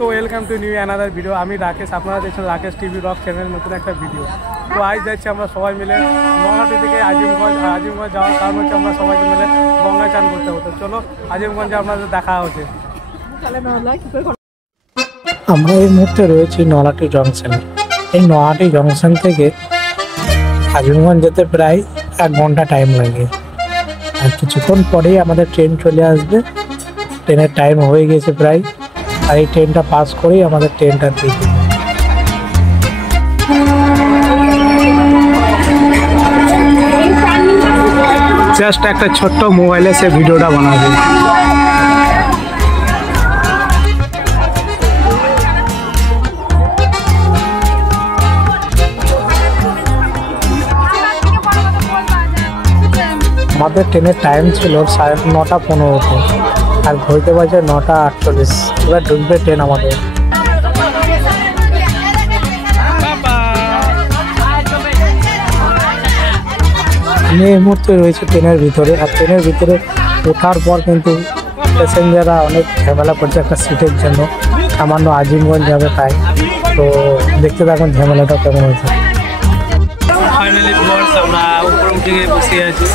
তো welcome to new another video. আমি রাকেশ, আপনারা দেখছেন রাকেশ টিভি রক চ্যানেল নতুন একটা ভিডিও। তো আজ যাচ্ছি আমরা সবাই মিলে নহাটি থেকে আজিমগঞ্জ যাওয়ার কারণ হচ্ছে আমরা সবাই মিলে গঙ্গা চান করতে হতো। চলো আজিমগঞ্জে আপনাদের দেখা হচ্ছে। আমরা এই মুহূর্তে রয়েছি নলাটি জংশনে। এই নলাটি জংশন থেকে আজিমগঞ্জ যেতে প্রায় 1 ঘন্টা টাইম লাগে। আর কিছুক্ষণ পরেই আমাদের ট্রেন চলে আসবে। ট্রেনের টাইম হয়ে গেছে প্রায়, আর এই ট্রেনটা পাস করেই আমাদের ট্রেনটা দিকে জাস্ট একটা ছোট্ট মোবাইলে সে ভিডিওটা বানাবে। আমাদের ট্রেনের টাইম ছিল 9:15 আর ঘড়িতে বাজে 9:48। এবার ঢুকবে ট্রেন আমাদের। আমি এই মুহূর্তে রয়েছে ট্রেনের ভিতরে, আর ট্রেনের ভিতরে ওঠার পর কিন্তু প্যাসেঞ্জাররা অনেক ঝামেলা করছে একটা সিটের জন্য। সামান্য আজিমগঞ্জ যাবে তাই। তো দেখতে থাকুন ঝামেলাটা কেমন হয়েছে। ফাইনালি ভিউয়ার্স, আমরা উপরে উঠে গিয়ে বসে আছি।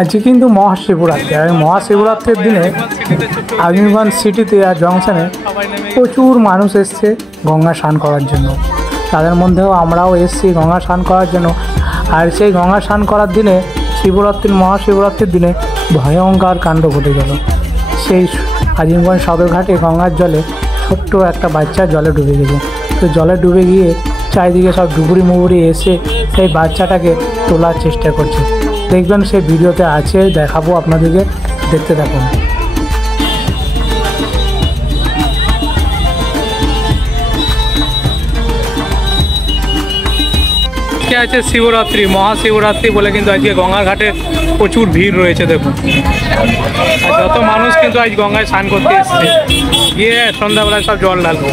আজকে কিন্তু মহাশিবরাত্রি, আর মহাশিবরাত্রির দিনে আজিমগঞ্জ সিটিতে আর জংশনে প্রচুর মানুষ এসছে গঙ্গা স্নান করার জন্য। তাদের মধ্যেও আমরাও এসছি গঙ্গা স্নান করার জন্য। আর সেই গঙ্গা স্নান করার দিনে মহাশিবরাত্রির দিনে ভয়ঙ্কর কাণ্ড ঘটে গেল। সেই আজিমগঞ্জ সদরঘাটে গঙ্গার জলে ছোট্ট একটা বাচ্চা জলে ডুবে গেছে। তো জলে ডুবে গিয়ে চারিদিকে সব ডুবুরি মুবুরি এসে সেই বাচ্চাটাকে তোলার চেষ্টা করছে। দেখবেন সেই ভিডিওতে আছে, দেখাবো আপনাদেরকে, দেখতে থাকুন। আজকে আছে শিবরাত্রি, মহাশিবরাত্রি বলে কিন্তু আজকে গঙ্গার ঘাটে প্রচুর ভিড় রয়েছে। দেখুন, আর যত মানুষ কিন্তু আজ গঙ্গায় স্নান করতে এসছে, গিয়ে সন্ধ্যাবেলায় সব জল ঢালবো।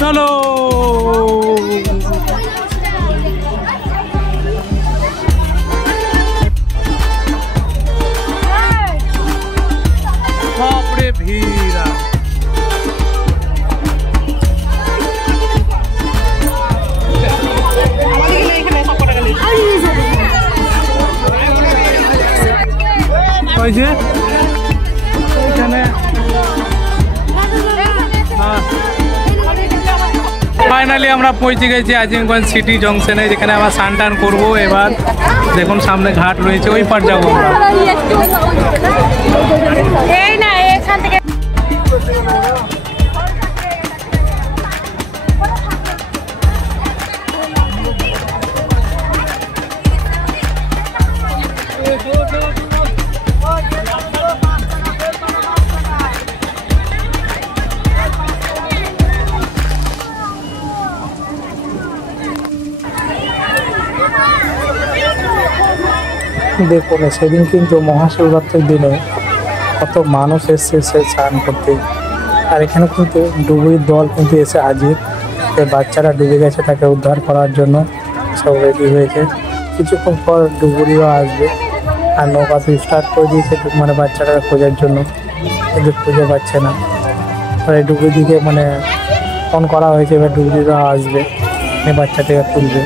চলো বাপরে ভিড়। ওই যে এখানে ফাইনালি আমরা পৌঁছে গেছি আজিমগঞ্জ সিটি জংশনে, যেখানে আমরা স্নান টান করবো। এবার দেখুন সামনে ঘাট রয়েছে, ওই পার যাবো আমরা। দেখুন সেদিন কিন্তু মহাশিবরাত্রির দিনে কত মানুষ এসছে সে স্নান করতে। আর এখানে কিন্তু ডুবুরির দল কিন্তু এসে হাজির। যে বাচ্চারা ডুবে গেছে তাকে উদ্ধার করার জন্য সব রেডি হয়েছে। কিছুক্ষণ পর ডুবুরিও আসবে, আর নৌকা তো স্টার্ট করে দিয়েছে মানে বাচ্চাটাকে খোঁজার জন্য, কিন্তু খুঁজে পাচ্ছে না। আর এই ডুবুরি দিকে মানে ফোন করা হয়েছে, এবার ডুবুরিরা আসবে, এই বাচ্চাটাকে তুলবে।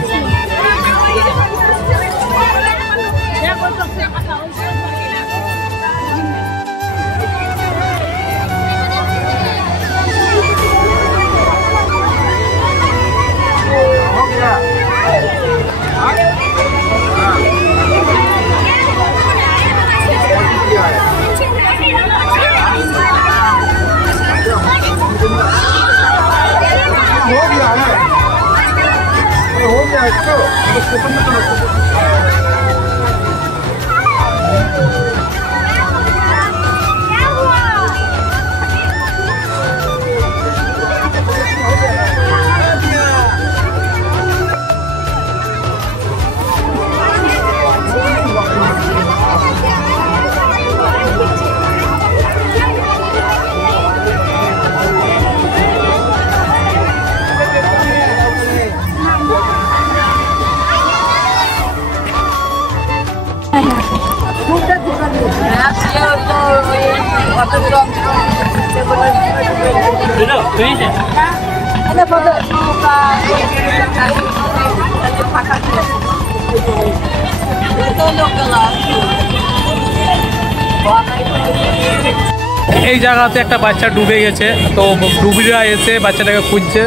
এই জায়গাতে একটা বাচ্চা ডুবে গেছে, তো ডুবিরা এসে বাচ্চাটাকে খুঁজছে।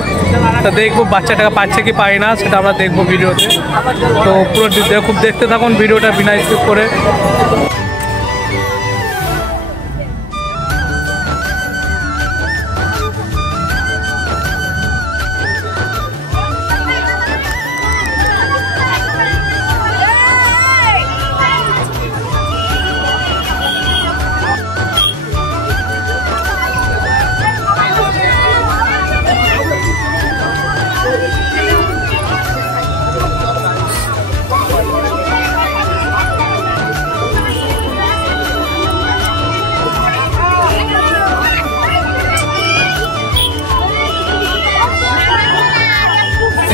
তা দেখবো বাচ্চাটাকে পাচ্ছে কি পায় না, সেটা আমরা দেখবো ভিডিওতে। তো পুরো খুব দেখতে থাকুন ভিডিওটা বিনা স্কিপ করে।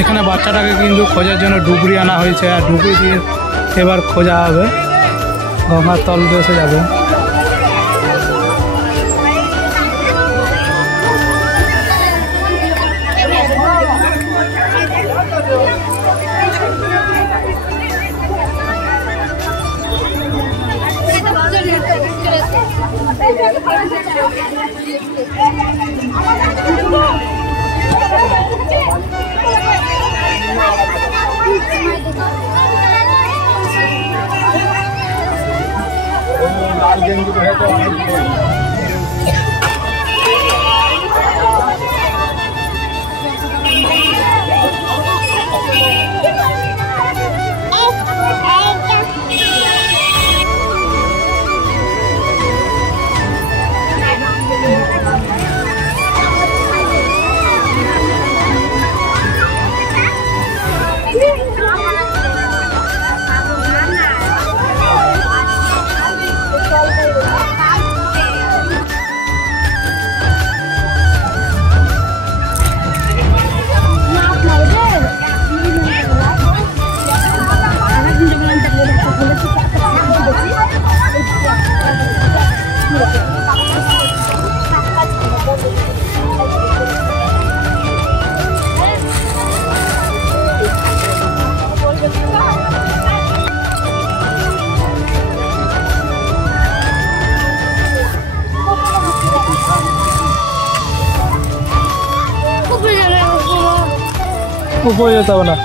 এখানে বাচ্চাটাকে কিন্তু খোঁজার জন্য ডুবুরি আনা হয়েছে, আর ডুবুরি দিয়ে এবার খোঁজা হবে, গঙ্গার তল দেশে যাবে। উপরে যেতে হবে না।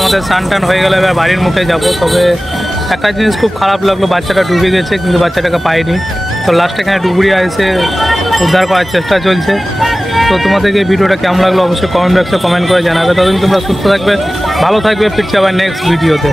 আমাদের স্নান টান হয়ে গেলে এবার বাড়ির মুখে যাব। তবে একটা জিনিস খুব খারাপ লাগলো, বাচ্চাটা ডুবে গেছে কিন্তু বাচ্চাটাকে পাইনি। তো লাস্ট এখানে ডুবুরিয়া এসে উদ্ধার করার চেষ্টা চলছে। তো তোমাদেরকে ভিডিওটা কেমন লাগলো অবশ্যই কমেন্ট বক্সে কমেন্ট করে জানাবে। ততদিন তোমরা সুস্থ থাকবে, ভালো থাকবে, ফিরছে আবার নেক্সট ভিডিওতে।